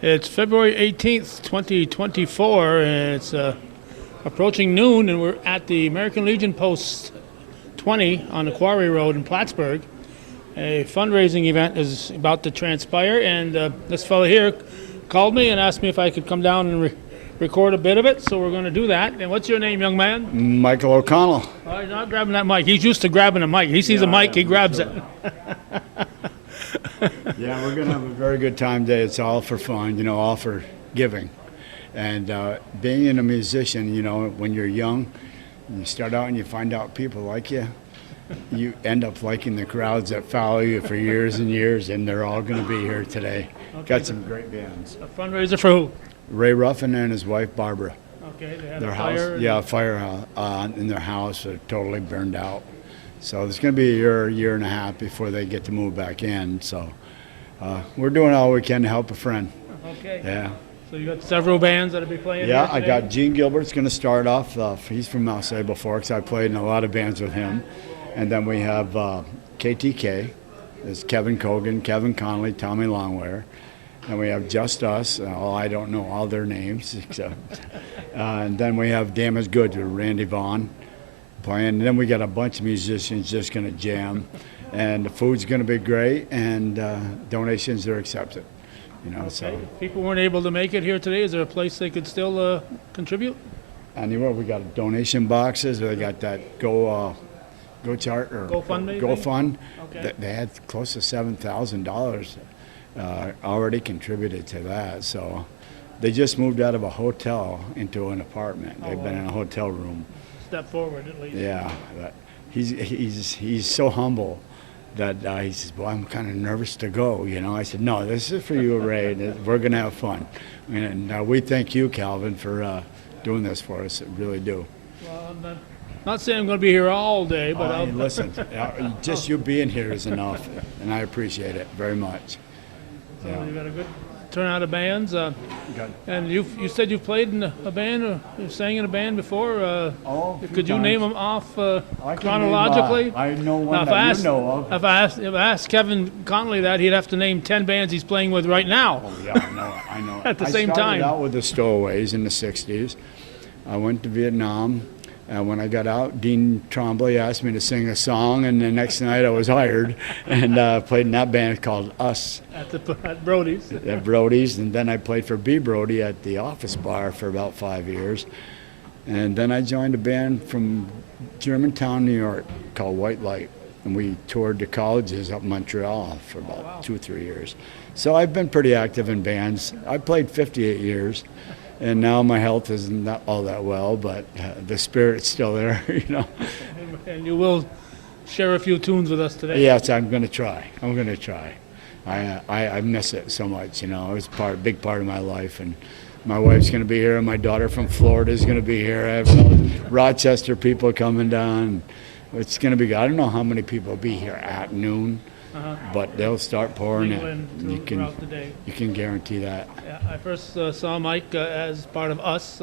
It's February 18th, 2024, and it's approaching noon, and we're at the American Legion Post 20 on the Quarry Road in Plattsburgh. A fundraising event is about to transpire, and this fellow here called me and asked me if I could come down and record a bit of it, so we're going to do that. And what's your name, young man? Michael O'Connell. Oh, he's not grabbing that mic. He's used to grabbing a mic. He sees a mic, he grabs it. Yeah, we're going to have a very good time today. It's all for fun, all for giving. And being a musician, when you're young, you start out and you find out people like you, you end up liking the crowds that follow you for years and years, and they're all going to be here today. Okay. Got some great bands. A fundraiser for who? Ray Ruffin and his wife, Barbara. Okay, they had their a fire? House, yeah, fire in their house. They're totally burned out. So it's going to be a year and a half before they get to move back in. So we're doing all we can to help a friend. Okay. Yeah. So you got several bands that'll be playing Yeah, here I today? got Gene Gilbert's going to start off. He's from Marseille before, because I played in a lot of bands with him. And then we have KTK. There's Kevin Cogan, Kevin Connolly, Tommy Longwear. And we have Just Us. I don't know all their names. Except, and then we have Damaged Goods with Randy Vaughn playing. And then we got a bunch of musicians just going to jam. And the food's going to be great, and donations are accepted. Okay. So If people weren't able to make it here today, is there a place they could still contribute? anywhere we got donation boxes. They got that Go Chart or GoFundMe Go thing? Fund. Okay. They had close to $7,000 already contributed to that. So they just moved out of a hotel into an apartment. They've been in a hotel room. Step forward, at least. Yeah, he's so humble that he says, "Well, I'm kind of nervous to go." I said, "No, this is for you, Ray. And we're gonna have fun." And we thank you, Calvin, for doing this for us. Really do. Well, I'm not saying I'm going to be here all day, but I'll Listen, just you being here is enough, and I appreciate it very much. So you got a good turnout of bands, Got- and you said you played in a band, or you sang in a band before. A few Could you times. name them off I can chronologically? name, I know Now, one that you know of. if I asked Kevin Connolly that, he'd have to name 10 bands he's playing with right now. Oh, yeah, I know. At the same time. I started out with the Stowaways in the 60s. I went to Vietnam. And when I got out, Dean Trombley asked me to sing a song, and the next night I was hired and played in that band called Us At Brody's. at Brody's. And then I played for B. Brody at the Office Bar for about 5 years. And then I joined a band from Germantown, New York called White Light. And we toured the colleges up in Montreal for about 2 or 3 years. So I've been pretty active in bands. I played 58 years. And now my health isn't all that well, but the spirit's still there, And you will share a few tunes with us today. Yes, I'm going to try. I miss it so much, It was a big part of my life. And my wife's going to be here, and my daughter from Florida is going to be here. I have Rochester people coming down. It's going to be, I don't know how many people will be here at noon. But they'll start pouring in. Throughout the day. You can guarantee that. Yeah, I first saw Mike as part of Us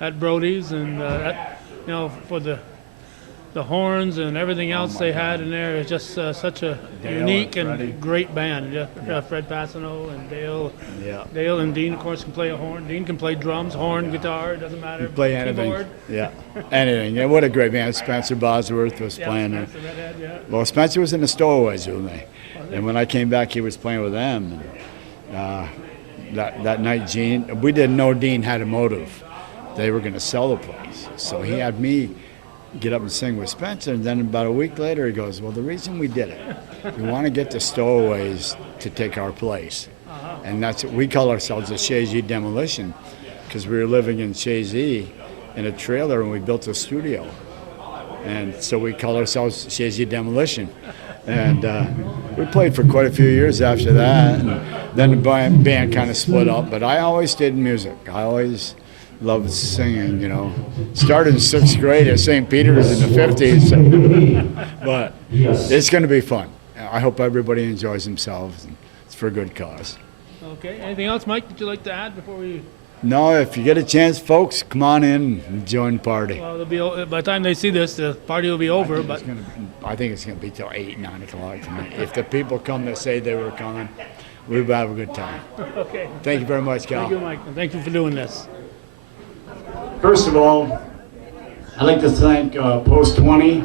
at Brody's, and for the horns and everything else they had in there. It's just such a Dale unique and and Freddie. great band. Fred Passano and Dale. Yeah. Dale and Dean, of course, can play a horn. Dean can play drums, horn, guitar. It doesn't matter. Play anything. Keyboard. Yeah, anything. Yeah, what a great band. Spencer Bosworth was playing there. Spencer Redhead, yeah. Well, Spencer was in the Stowaways with me. And when I came back, he was playing with them. That night, Gene, we didn't know Dean had a motive. They were going to sell the place. So he had me get up and sing with Spencer. And then about a week later, he goes, "Well, the reason we did it, we want to get the Stowaways to take our place." And that's we call ourselves a Chazy Demolition, because we were living in Chazy in a trailer, and we built a studio. And so we call ourselves Chazy Demolition. And we played for quite a few years after that. And then the band kind of split up. But I always stayed in music. I always loved singing, Started in 6th grade at St. Peter's in the 50s. But it's going to be fun. I hope everybody enjoys themselves. And it's for a good cause. Okay. Anything else, Mike, that you'd like to add before we? No, if you get a chance, folks, come on in and join the party. Well, by the time they see this, the party will be over. I think it's going to be till 8, 9 o'clock tonight. If the people come that say they were coming, we'll have a good time. Okay. Thank you very much, Cal. Thank you, Mike, and thank you for doing this. First of all, I'd like to thank Post 20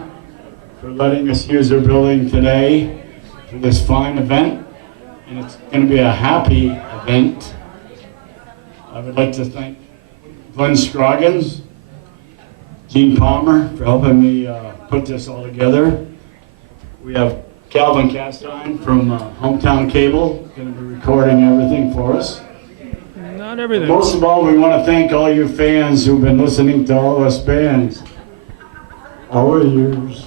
for letting us use their building today for this fine event, and it's going to be a happy event. I would like to thank Glenn Scroggins, Gene Palmer for helping me put this all together. We have Calvin Castine from Hometown Cable, going to be recording everything for us. Not everything. Most of all, we want to thank all you fans who've been listening to all us bands all the years.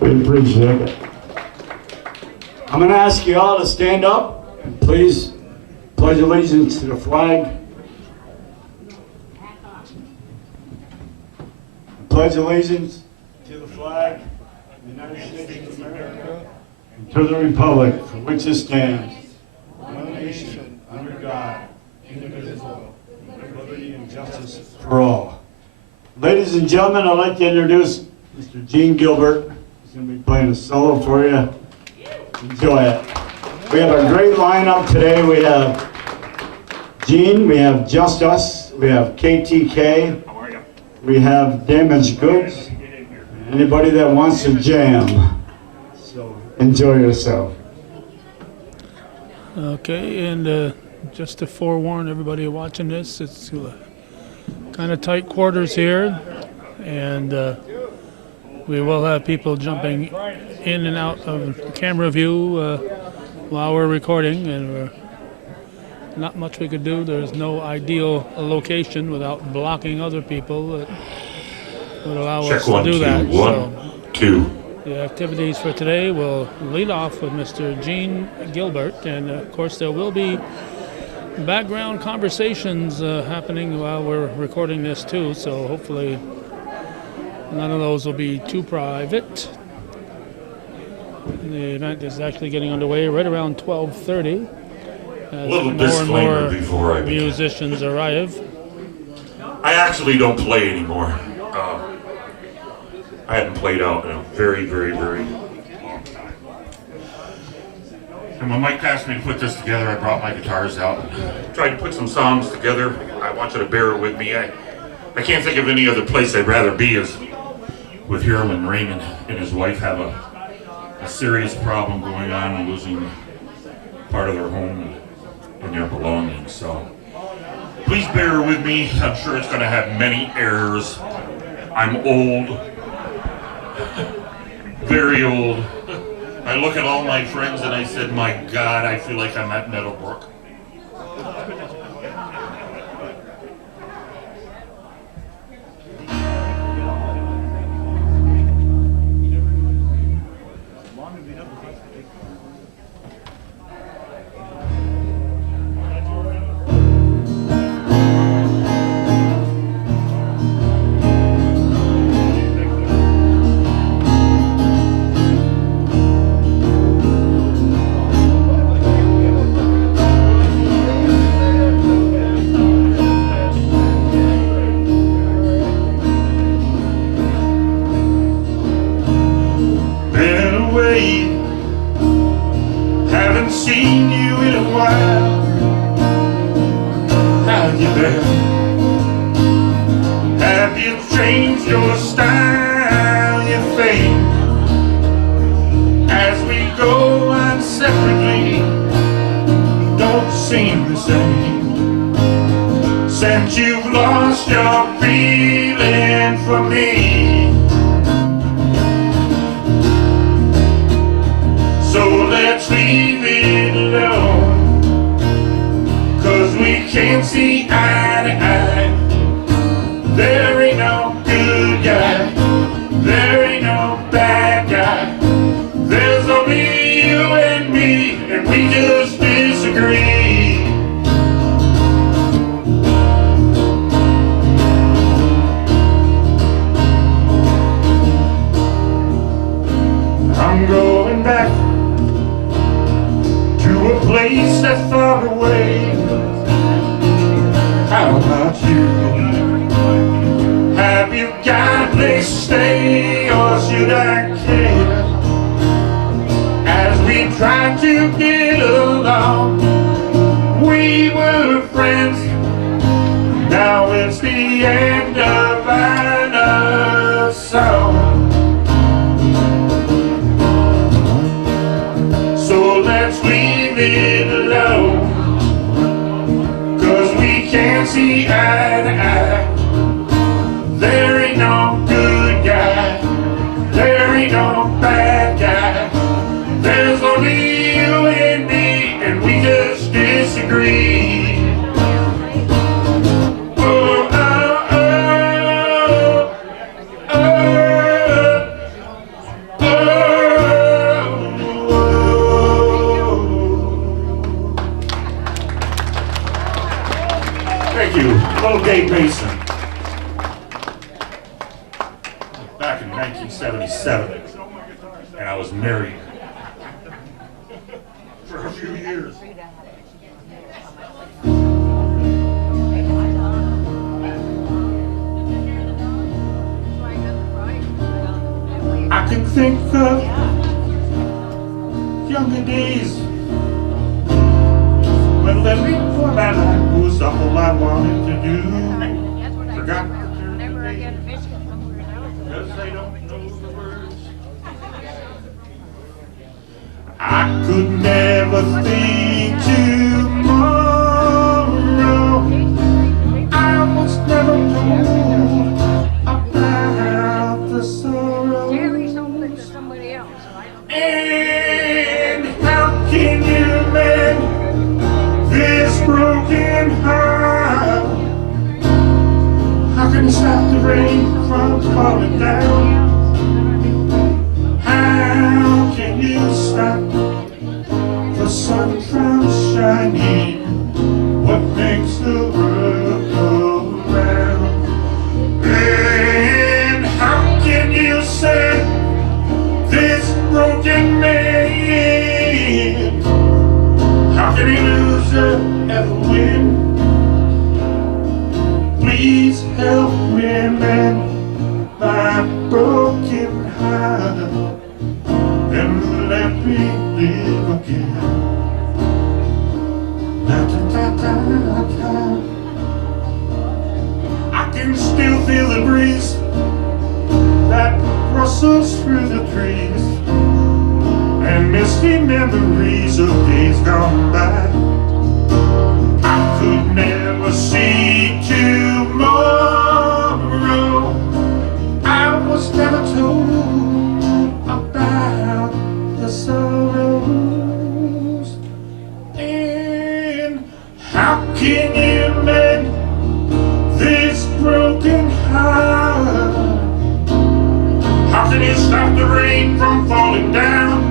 We appreciate it. I'm going to ask you all to stand up and please pledge allegiance to the flag. Pledge allegiance to the flag of the United States of America and to the republic for which it stands, one nation, under God, indivisible, with liberty and justice for all. Ladies and gentlemen, I'd like to introduce Mr. Gene Gilbert. He's going to be playing a solo for you. Enjoy it. We have a great lineup today. We have Gene, we have Just Us, we have KTK, we have Damaged Goods, anybody that wants to jam. So enjoy yourself. Okay, and just to forewarn everybody watching this, it's kind of tight quarters here, and we will have people jumping in and out of the camera view while we're recording, and not much we could do. There's no ideal location without blocking other people that would allow us to do that. One, two. The activities for today will lead off with Mr. Gene Gilbert, and of course there will be background conversations happening while we're recording this too, so hopefully none of those will be too private. The event is actually getting underway right around 12:30 as Little more and disclaimer more before I begin. musicians arrive. I actually don't play anymore. I hadn't played out in a very, very, very long time. And when Mike asked me to put this together, I brought my guitars out and tried to put some songs together. I want you to bear with me. I can't think of any other place I'd rather be is with Hiram and Raymond and his wife have a serious problem going on and losing part of their home and their belongings. So please bear with me. I'm sure it's going to have many errors. I'm old. Very old. I look at all my friends and I said, my God, I feel like I'm at Meadowbrook. Seen you in a while. Have you been? Have you changed your style, your fame? As we go on separately, don't seem the same. Since you've lost your feeling for me. So let's leave it alone, 'cause we can't see eye to eye. There ain't no good guy, there ain't no bad guy. There's only you and me, and we just disagree. I'm going back to a place that's far away. How about you? Have you got a place to stay, or should I care? we tried to get along. We were friends. Now it's the end of our love song. So let's leave it alone, 'cause we can't see eye to eye. There ain't no good guy, there ain't no bad guy. There's only you and me, and we just disagree. Oh, oh, oh, oh, oh, oh. Thank you, little Dave Mason. Back in 1977, and I was married for a few years. I can think of younger days when living for my life was all I wanted to do. Forgot because they don't know the words. I could never think tomorrow. I was never told about the sorrows. And how can you mend this broken heart? How can you stop the rain from falling down? How can you stop the sun from shining? What makes the world go round? And how can you save this broken man? How can he lose or ever win? Please help me mend my broken heart and let me live again. Da, da, da, da, da. I can still feel the breeze that rustles through the trees and misty memories of days gone by. I could never see tomorrow. I was never told about the sorrows. And how can you mend this broken heart? How can you stop the rain from falling down?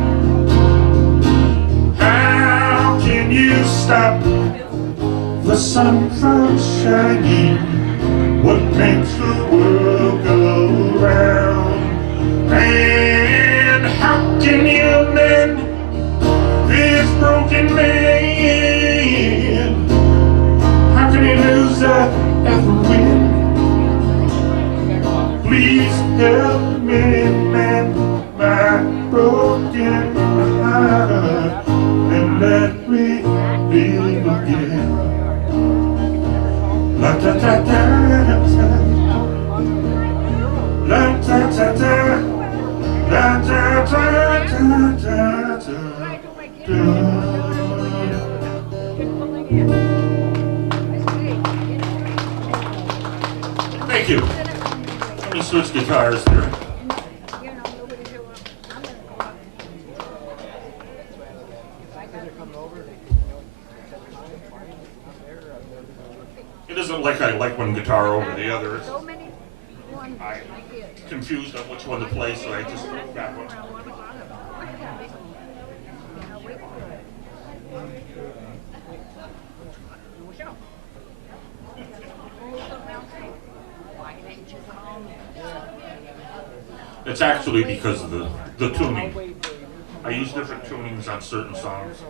How can you stop the sun from shining? What makes the world go round? And how can you mend this broken man? How can he lose or ever win? Please help me mend my broken heart and let me live again. La da da da da, la da da da, la da da da da da. Thank you. Let me switch guitars here. It isn't like I like one guitar over the other. I'm confused on which one to play, so I just grab one. It's actually because of the tuning. I use different tunings on certain songs,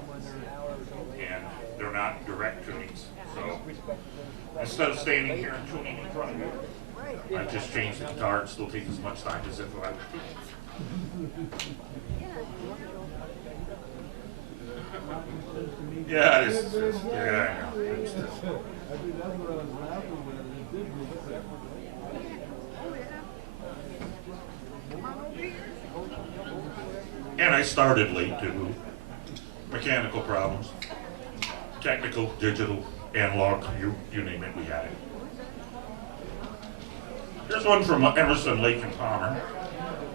and they're not direct tunings. So instead of standing here and tuning in front of you, I just change the guitar and still take as much time as if I was tuning. Yeah, yeah, I know. And I started late too. Mechanical problems, technical, digital, analog, you name it, we had it. Here's one from Emerson, Lake and Palmer.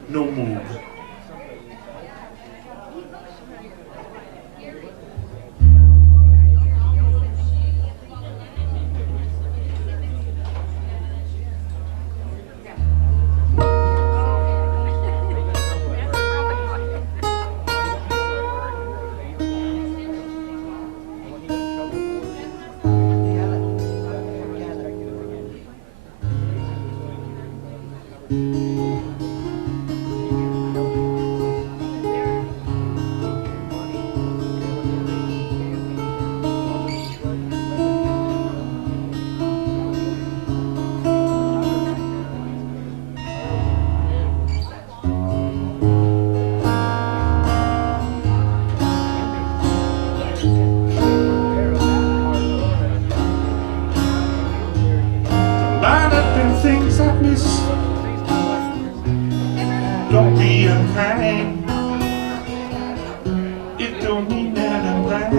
No move. Might have been things I missed. Don't be unkind. It don't mean that I'm blind.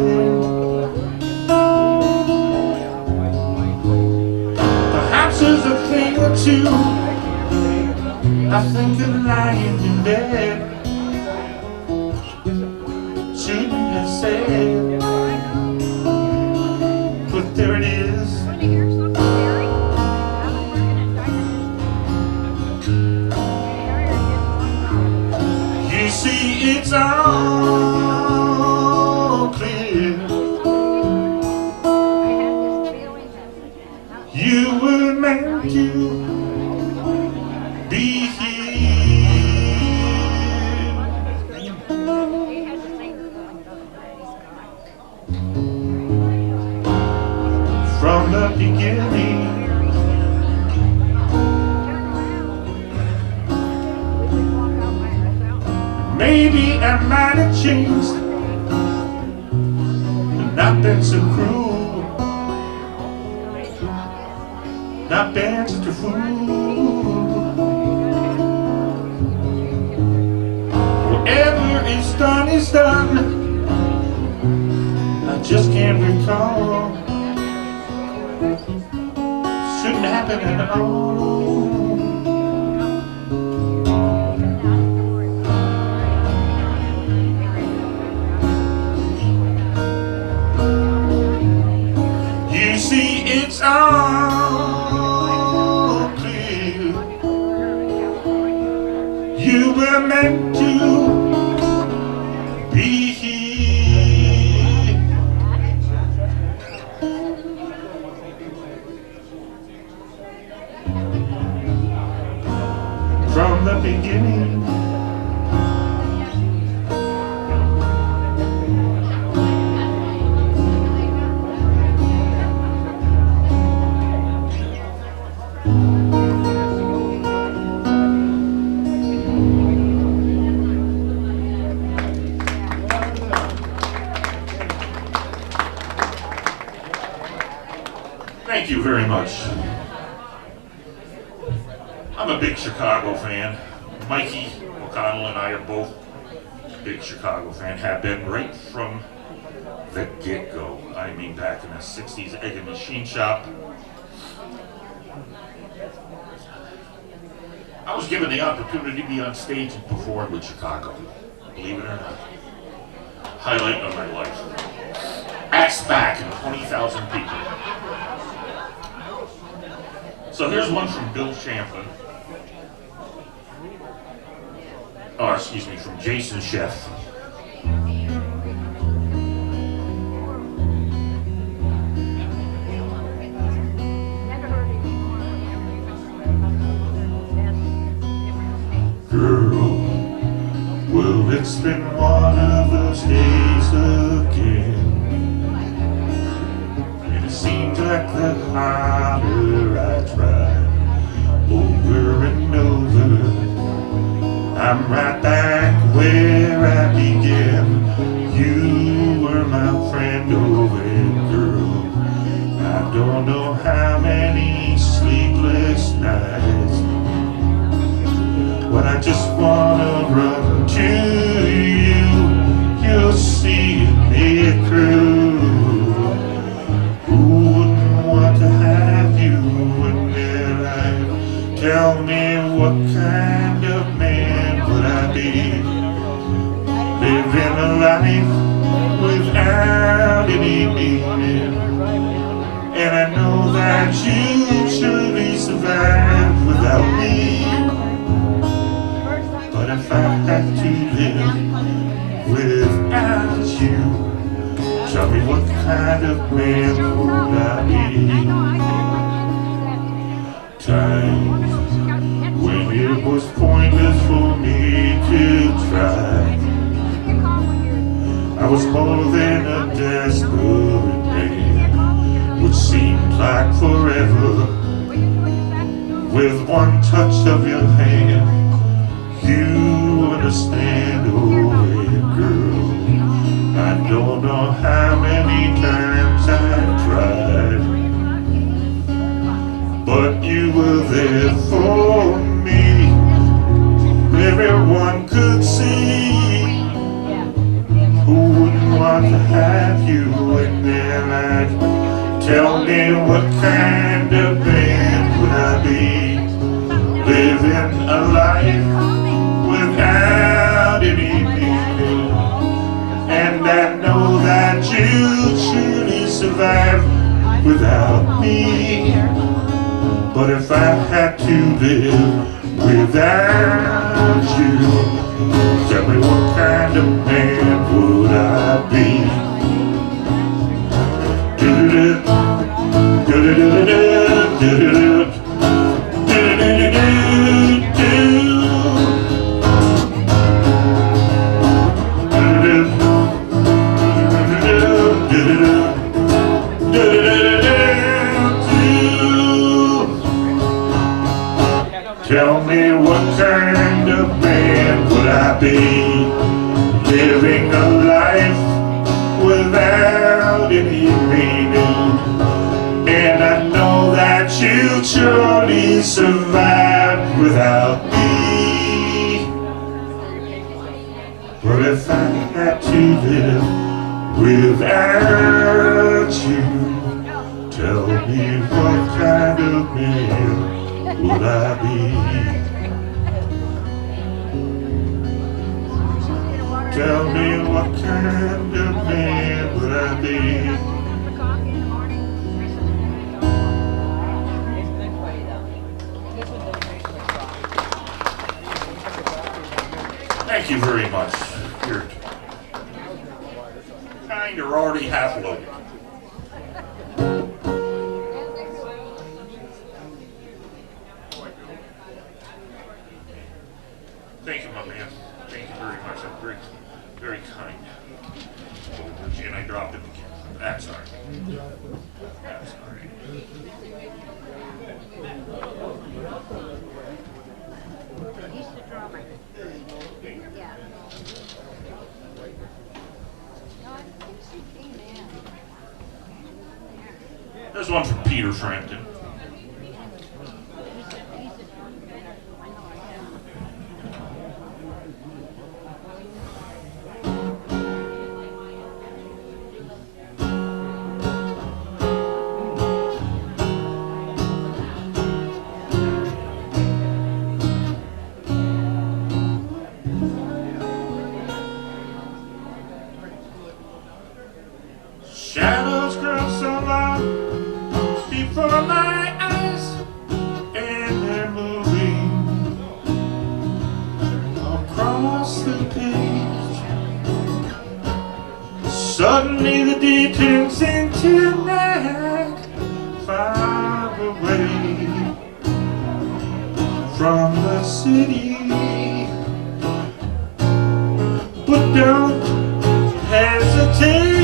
Perhaps there's a thing or two I think of lying in bed. Shouldn't have said, but there it is. You see, it's all clear. You were meant to be here from the beginning. Maybe I might have changed and not been so cruel, not been such a fool. Whatever is done is done. I just can't recall. Shouldn't happen at all. You see, it's all clear. You were meant to be here from the beginning. Thank you very much. I'm a big Chicago fan. Mikey O'Connell and I are both big Chicago fan, have been right from the get-go. I mean, back in the 60s, Egg and Machine Shop. I was given the opportunity to be on stage and perform with Chicago, believe it or not. Highlight of my life. Axe back and 20,000 people. So here's one from Bill Champlin. Oh, excuse me, from Jason Sheff. Girl, well, it's been one of those days again. And it seems like the harder I try, over and over, I'm right back where I began. You were my friend. life without any meaning. And I know that you surely survived without me. But if I had to live without you, tell me what kind of man would I be? Times when it was pointless for me to try, I was more than a desperate man, which seemed like forever. With one touch of your hand, you understand, oh yeah, girl. I don't know how many times I tried, but you were there for me. Everyone could see who wouldn't want to have you in their life. Tell me what kind of man would I be, living a life without any meaning. And I know that you truly survived without me. But if I had to live without you, tell me what kind of man would I be? Do-do-do, do-do-do-do-do, do-do-do, tell me what kind of man would I be, living a life without any meaning. And I know that you surely survived without me. But if I had to live without you, tell me what kind of man would I be? Tell me what kind of man would I be? Thank you very much. You're kind of already half loaded. Thank you, my man. Thank you very much. I'm very, very kind. Oh, and I dropped it again. That's all right. That's all right. There's one from Peter Frankton. Shadows grow so long before my eyes, and they're moving across the page. Suddenly the day turns into night, far away from the city. But don't hesitate.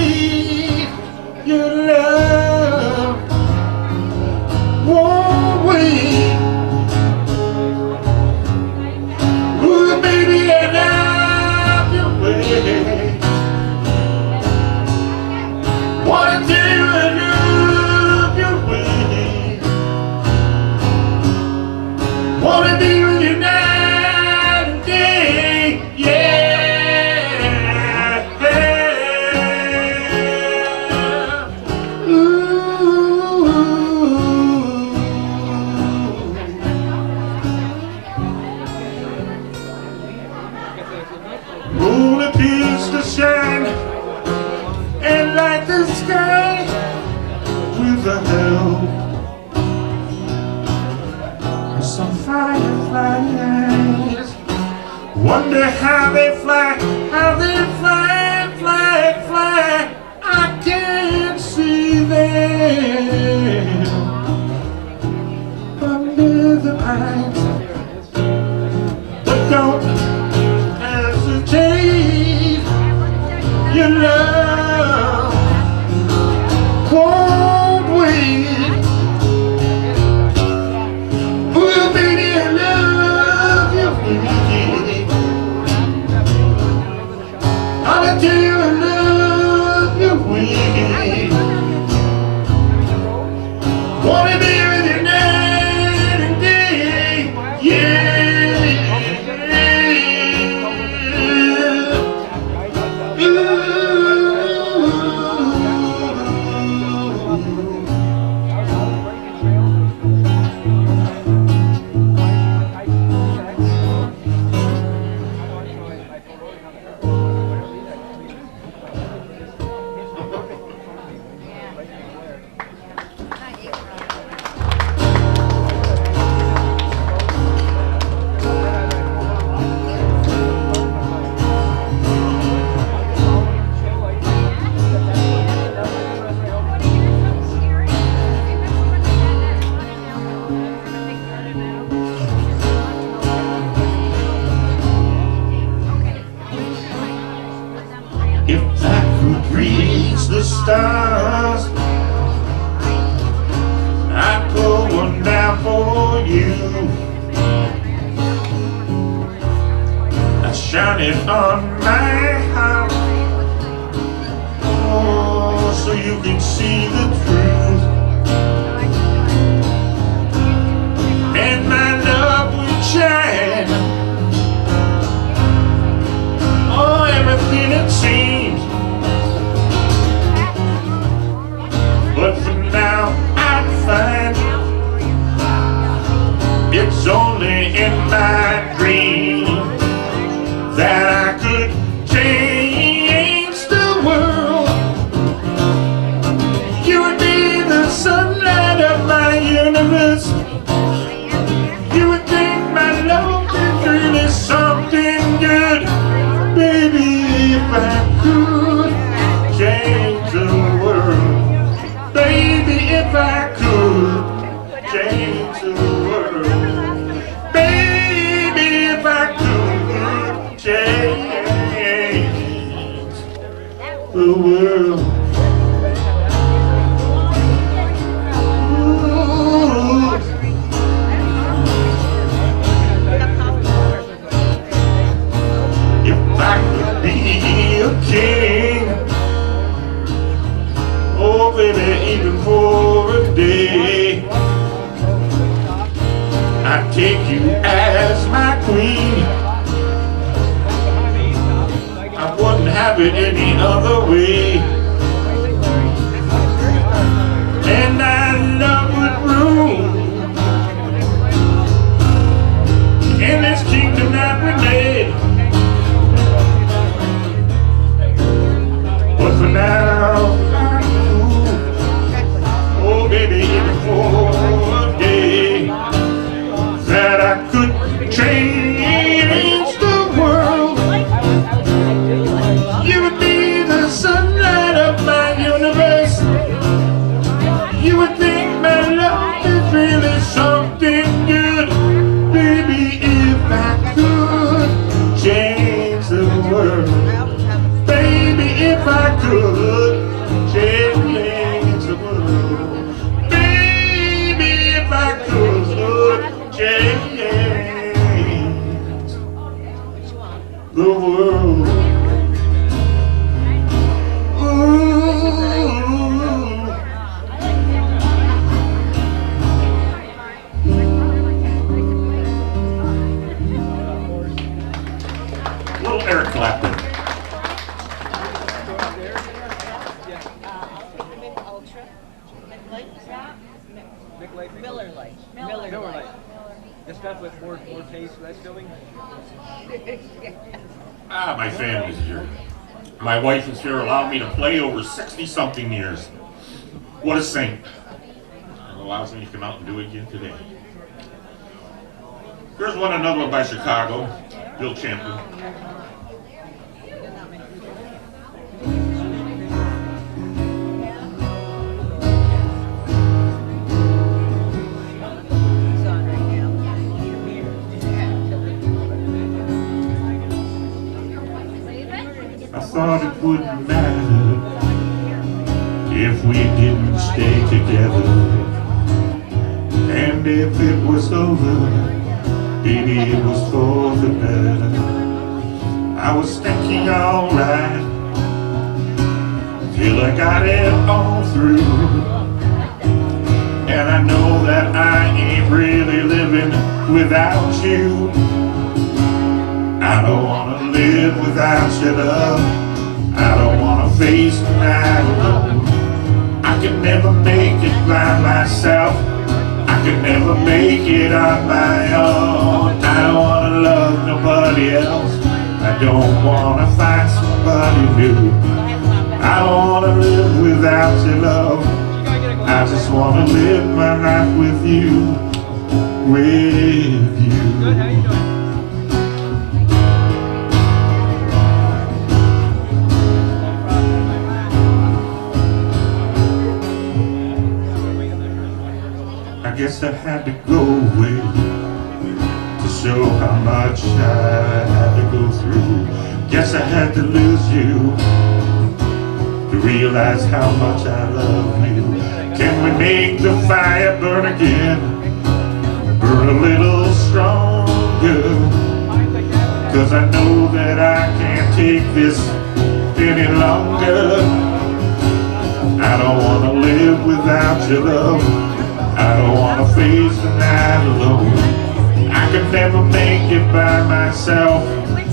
Your love won't wait. Ooh, baby, I love your way. Wanna do I love your way. Wanna be with you night and day, yeah. Moon appears to shine Wonder how they fly, fly. I can't see them under the pines. But don't hesitate, your love won't wait. Oh, baby, I love you. I'll tell you I love you. Wanna be with you night and day, yeah. If I could reach the stars, I'd pull one down for you. I shine it on my heart, oh, so you can see the truth. And my love will shine, oh, everything it seems. But for now I'm fine. It's only in my dream that I could change the world. You would be the sunlight of my universe. You would think my love is really something good. Baby, if I could change the world. Baby, if I could change the world. Baby, if I could change the world. Ooh. If I could be a king, oh baby, even for a day, I'd take you as my queen. I wouldn't have it any other way. And our love would rule in this kingdom that we made. But for now, oh baby, even for a day, that I could change the world. You would be the sunlight of my universe. You would think my love is really something good. Baby, if I could change the world. Baby, if I could change the world. Baby, if I could change the world. Little Eric Clapton. Miller Lite. The stuff with more taste, less filling. My family's here. My wife is here, allowed me to play over 60-something years. What a saint. And allows me to come out and do it again today. Here's another one by Chicago. Bill Champlin. I thought it wouldn't matter if we didn't stay together, and if it was over, baby, it was for the better. I was thinking alright till I got it all through, and I know that I ain't really living without you. I don't wanna live without your love. I don't wanna face the night alone. I could never make it by myself. I could never make it on my own. I don't wanna love nobody else. I don't wanna find somebody new. I don't wanna live without your love. I just wanna live my life with you, with you. Good, how you doing? I guess I had to go away to show how much I had to go through. Guess I had to lose you to realize how much I love you. Can we make the fire burn again? Burn a little stronger, 'cause I know that I can't take this any longer. I don't wanna live without your love. I don't wanna face the night alone. I could never make it by myself.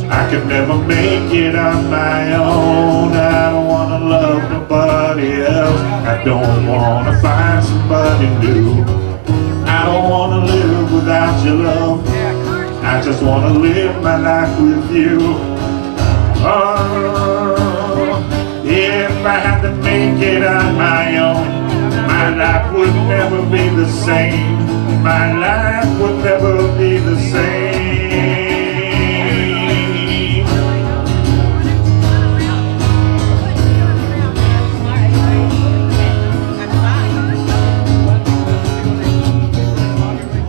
I could never make it on my own. I don't wanna love nobody else. I don't wanna find somebody new. I don't wanna live without your love. I just wanna live my life with you. Oh, if I had to make it on my own, my life would never be the same. My life would never be the same.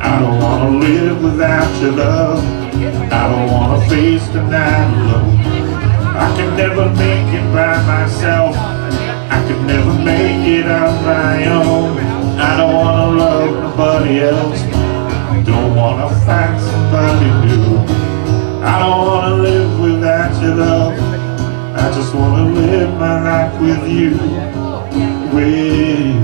I don't wanna live without your love. I don't wanna face the night alone. I can never make it by myself. I could never make it on my own. I don't wanna love nobody else. Don't wanna find somebody new. I don't wanna live without your love. I just wanna live my life with you, with you.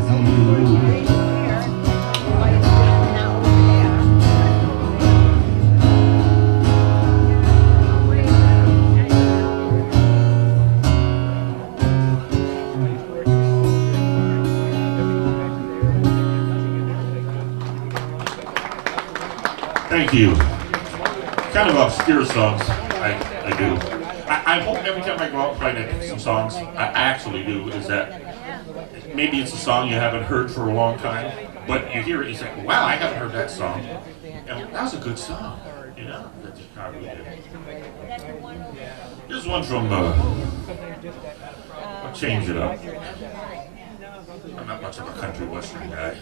Thank you. Kind of obscure songs, I do. I hope every time I go out and try to pick some songs, I actually do, is that maybe it's a song you haven't heard for a long time, but you hear it, you say, wow, I haven't heard that song. And that was a good song, you know? That just probably did. Here's one from, I'll change it up. I'm not much of a country western guy.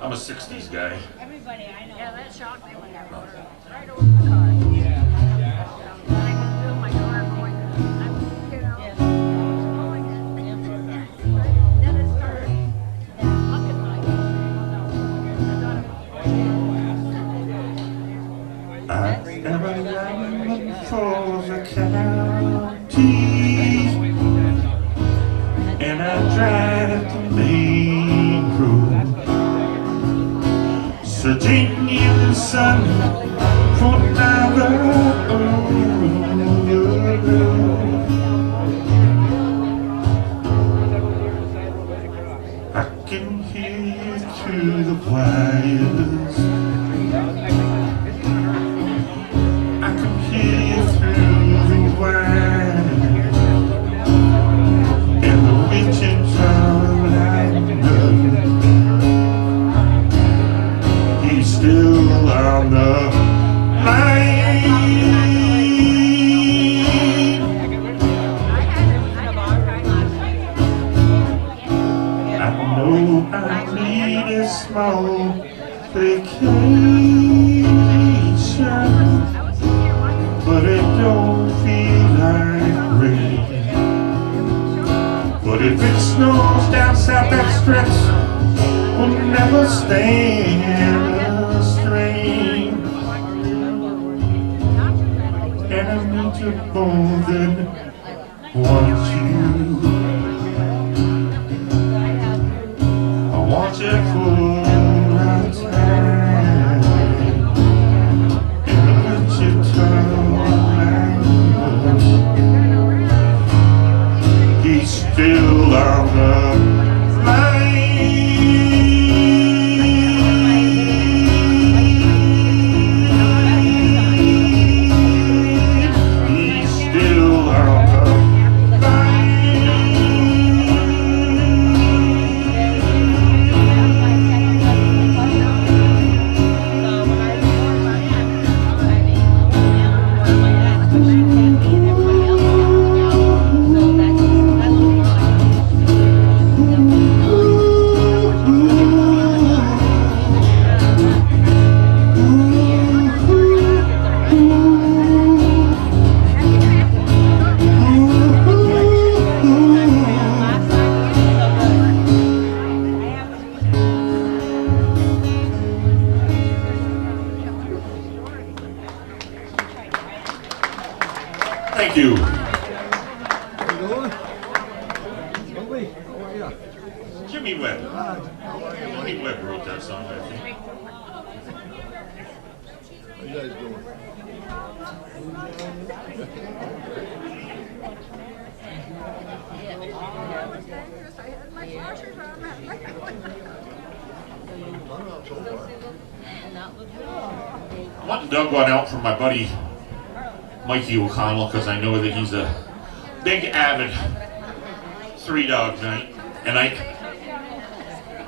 I'm a 60s guy. Everybody I know. Yeah, that shocked me when I was right over the car. I could feel my car going. Going in. Then it started looking like I am running for the county, and I drive the main road, searching in the sun for another I can hear you through the wires. I can hear you through the wires, and the witches are lighting up. He's still on the If it snows down south, that stretch will never stand a strain. And I need you more than want you. I want you full of time. And I want you turn around. He's still on the line. He's still on the Thank you. Jimmy Webb. Jimmy Webb wrote that song, I think. How you guys doing? I went and dug one out from my buddy Mikey O'Connell because I know that he's a big avid Three Dog Night. And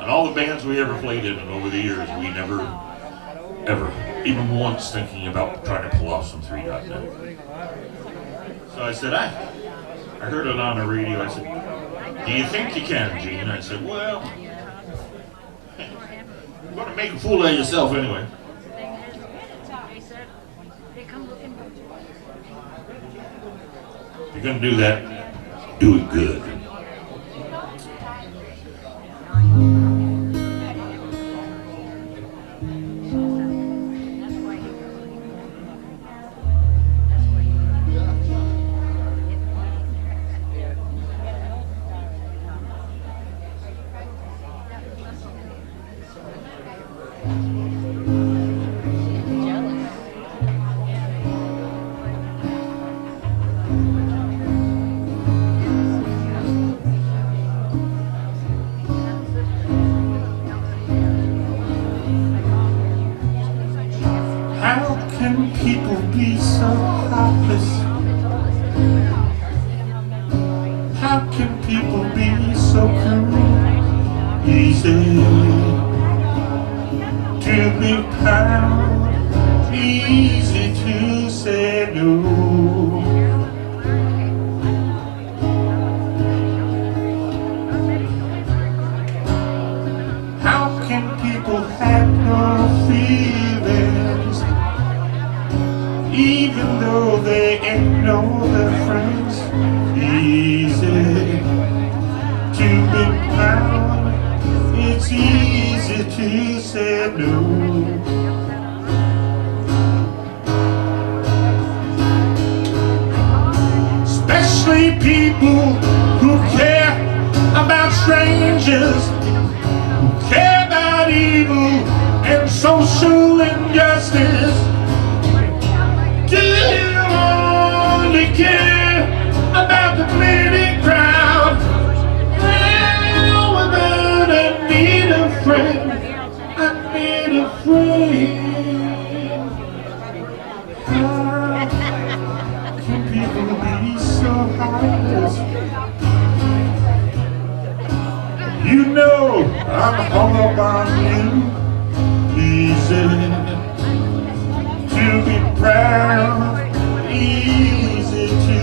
on all the bands we ever played in and over the years, we never, ever, even once thinking about trying to pull off some Three Dog Night. So I said, I heard it on the radio. I said, do you think you can, Gene? I said, well, you're going to make a fool of yourself anyway. If you're going to do that, do it good. How can people be so heartless? How can people be so cruel? Easy to be proud, easy to say no. How can people have no feelings, even though they ain't know their friends? Easy to be proud, it's easy to say no. Especially people who care about strangers, who care about evil and social injustice. Do you only care about the bleeding crowd? Well, without I need a friend, I need a friend. How can people be so heartless? You know I'm hung up on you. Easy to be proud, easy to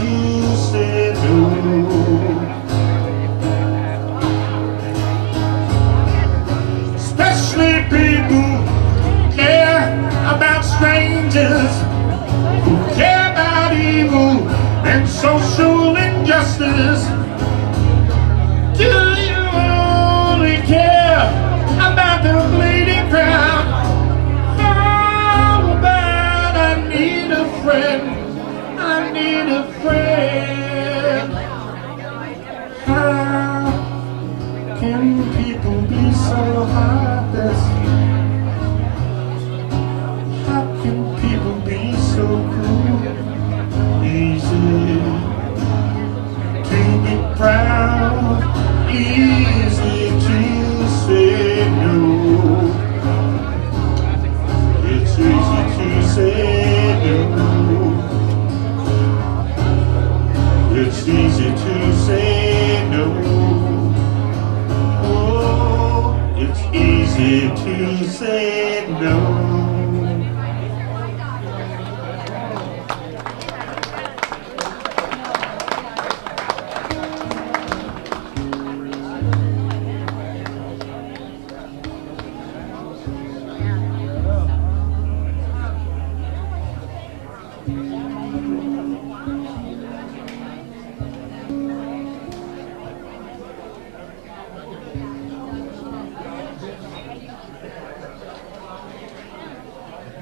say no. Especially people who care about strangers, who care about evil and social injustice. Do you only care about the bleeding crowd? How about I need a friend? I need a friend. How can people be so heartless? How can people be so cruel? Easy to be proud, easy to say no. It's easy to say no. It's easy to say no. Oh, it's easy to say no.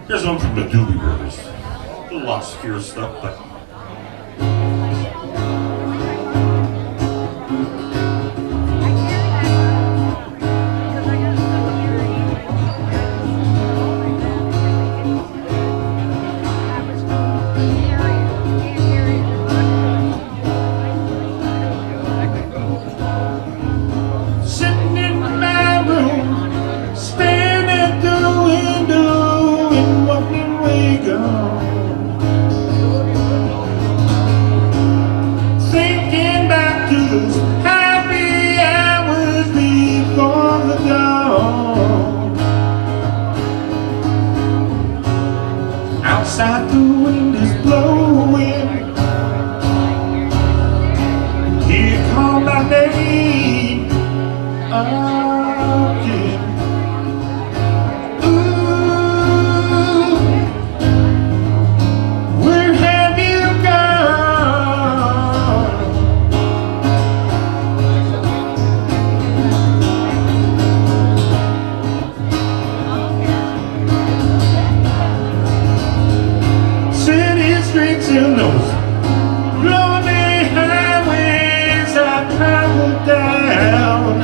Here's one from the Doobie Brothers. A little obscure stuff, but sitting in my room, staring at the window and wondering where you gone. Thinking back to those happy hours before the dawn. Outside the wind is blowing. Here come my name again. Ooh, where have you gone? City streets and those lonely highways I travel down.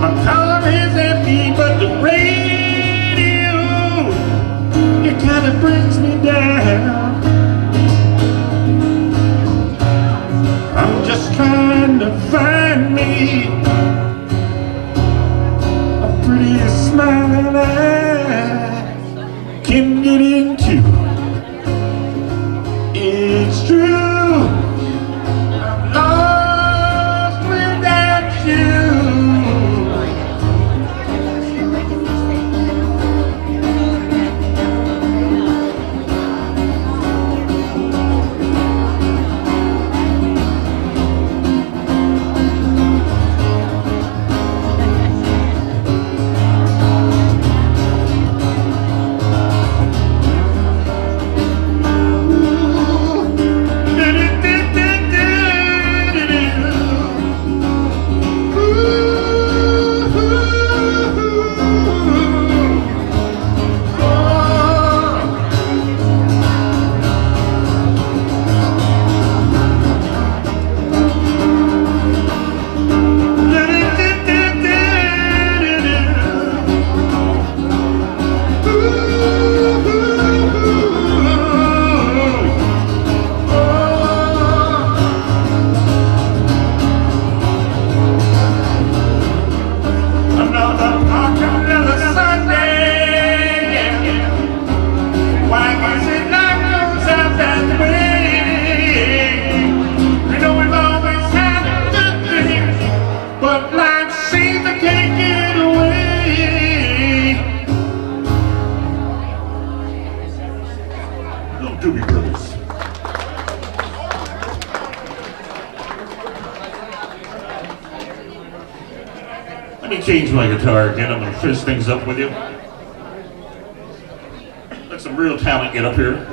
My car is empty, but the radio, it kind of brings me down. I'm just trying to find me a pretty smiling eye can get into. It's true, I'm lost without you. Doobie Brothers. Let me change my guitar again. I'm gonna finish things up with you. Let some real talent get up here.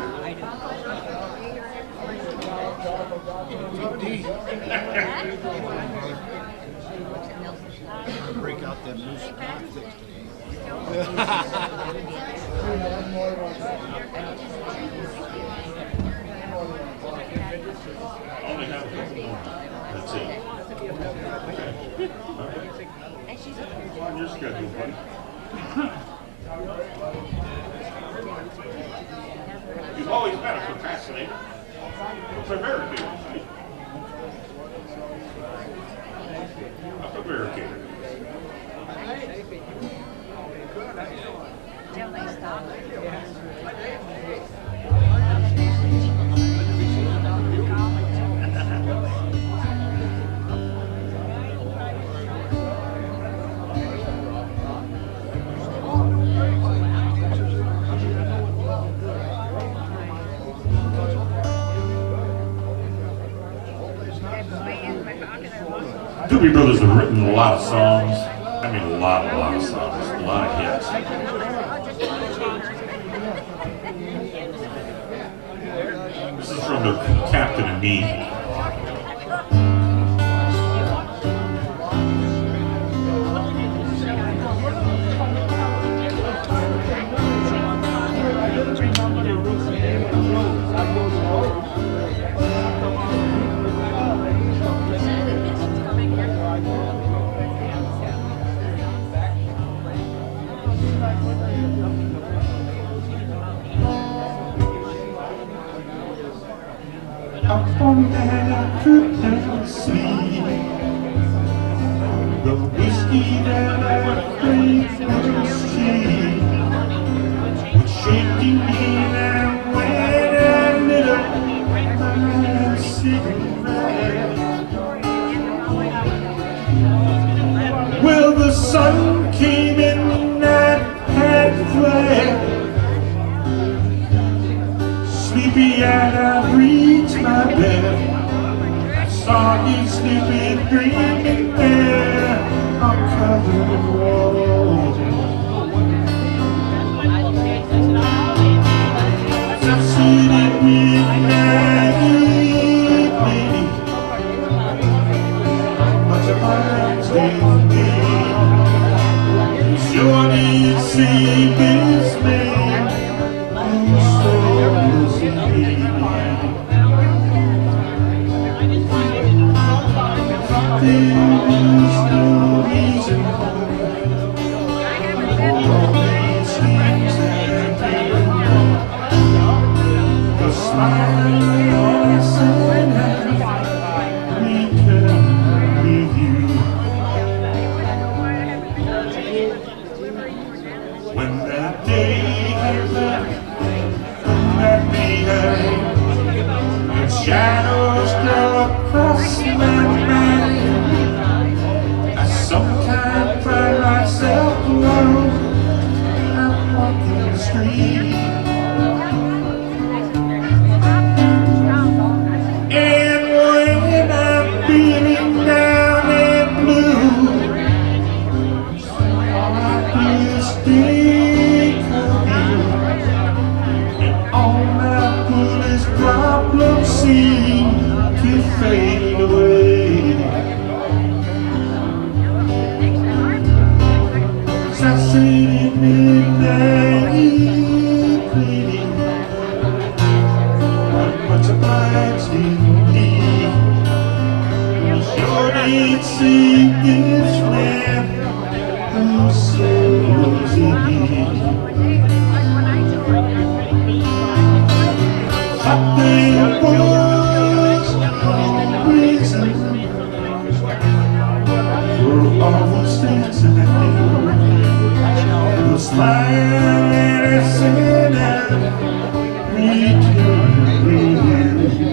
D. Break out that loose fix That's it. On your schedule, buddy. You've always been a procrastinator. A prevaricator. A prevaricator. Till they stop. Doobie Brothers have written a lot of songs. I mean, a lot of songs, a lot of hits. This is from their Captain and Me. Up on that I could never see the whiskey that I drank was cheap. With shaking hand and when I lit up my cigarette. Well, the sun came in and had fled. Sleepy and I reached my bed. I saw you sleeping, dreaming there on covered walls. As I sit in midnight evening, much of my day, you sure did see this man who so when that day has left that behind, and shadows grow across my mind, I sometimes find myself alone. I'm walking the street, and when I'm feeling down and blue, all I do is think of you, and all my foolish problems seem to fade away. As I sit in midnight pleading, I'm much obliged indeed. You sure did see this man who souls in need. But there was no reason for all those things that I did. The smile that I sent out returned with you.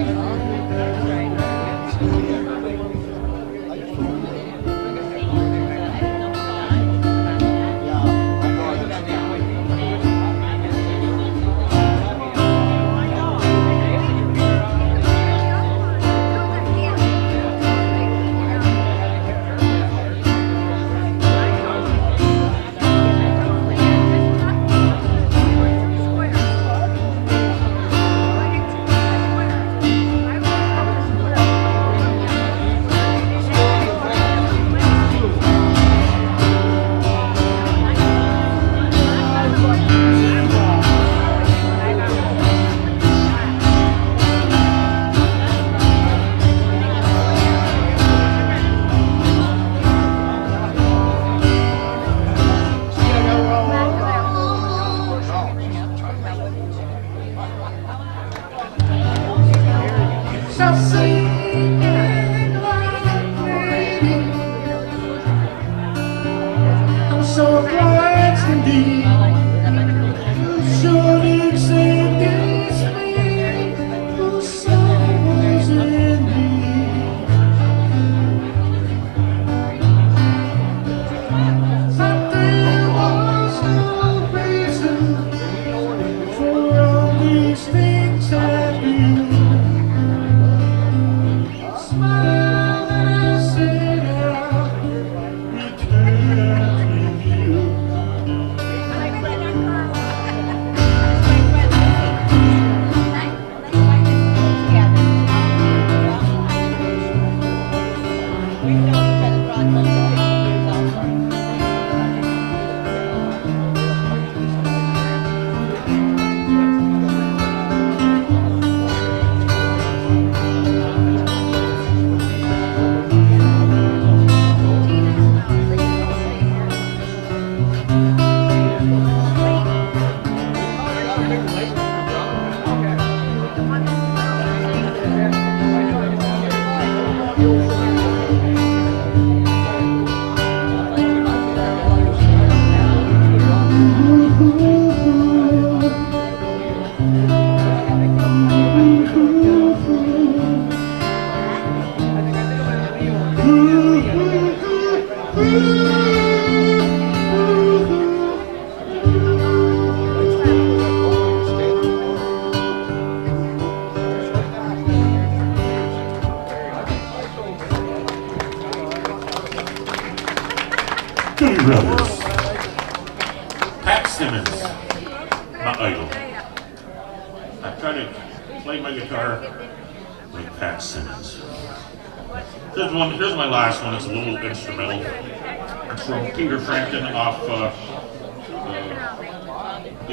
Two brothers. Pat Simmons, my idol. I try to play my guitar like Pat Simmons. Here's my last one. It's a little instrumental. It's from Peter Frankton off the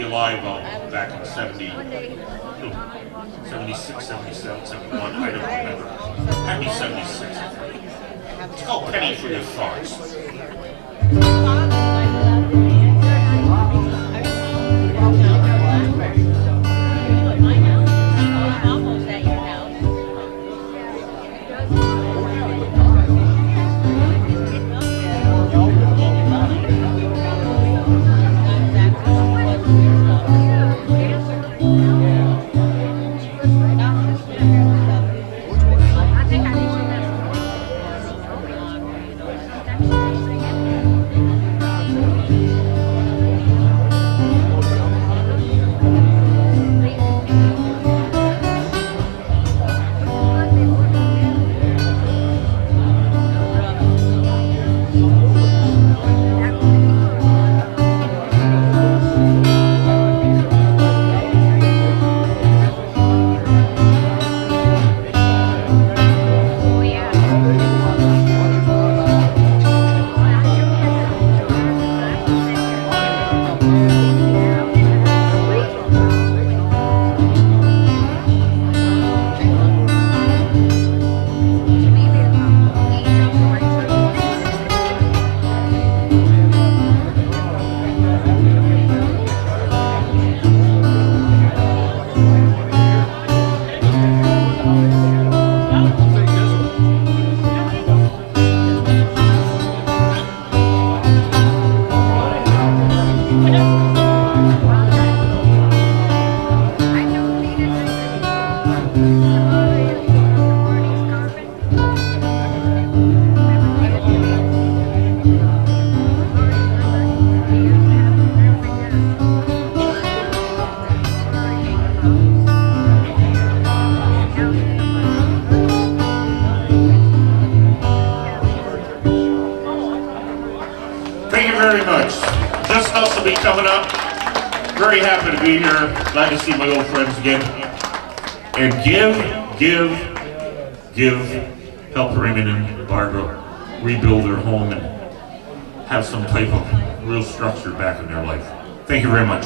Alive album back in 76, 77, 71. I don't remember. Might be 76. It's called Penny for Your Thoughts. Us will be coming up. Very happy to be here. Glad to see my old friends again. And help Raymond and Barbara rebuild their home and have some type of real structure back in their life. Thank you very much.